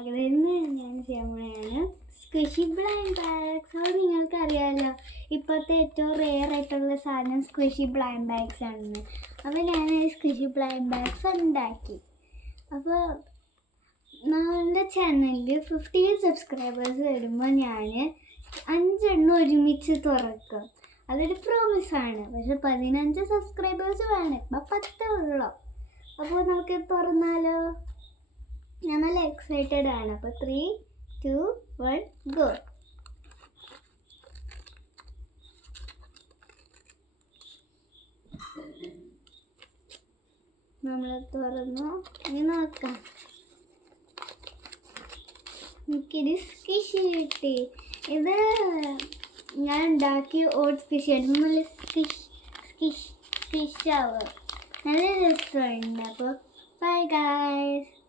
അതിന് ഞാൻ ചെയ്യാൻ പോവുകയാണ് സ്ക്വിഷി ബ്ലൈൻഡ് ബാഗ്സ്. അത് നിങ്ങൾക്കറിയാമല്ലോ, ഇപ്പോഴത്തെ ഏറ്റവും റെയർ ആയിട്ടുള്ള സാധനം സ്ക്വിഷി ബ്ലൈൻഡ് ബാഗ്സ് ആണെന്ന്. അപ്പോൾ ഞാൻ സ്ക്വിഷി ബ്ലൈൻഡ് ബാഗ്സ് ഉണ്ടാക്കി. അപ്പോൾ നമ്മളുടെ ചാനലിൽ 15 സബ്സ്ക്രൈബേഴ്സ് വരുമ്പോൾ ഞാൻ 5 എണ്ണം ഒരുമിച്ച് തുറക്കും. അതൊരു പ്രോമിസാണ്. പക്ഷെ 15 സബ്സ്ക്രൈബേഴ്സ് വേണം. ഇപ്പം 10 ഉള്ളൂ. അപ്പോൾ നമുക്ക് തുറന്നാലോ? ഞാൻ നല്ല എക്സൈറ്റഡ് ആണ്. അപ്പോൾ 3, 2, 1 ഗോ. നമ്മൾ തുറന്നു. ഇനി നോക്കാം. എനിക്കിത് സ്കിഷ് കിട്ടി. ഇത് ഞാൻ ഉണ്ടാക്കിയ ഓട്സ് സ്കിഷാണ്. നല്ല സ്കിഷാവുക. നല്ല രസമുണ്ട്. അപ്പോൾ ബൈ ഗൈസ്.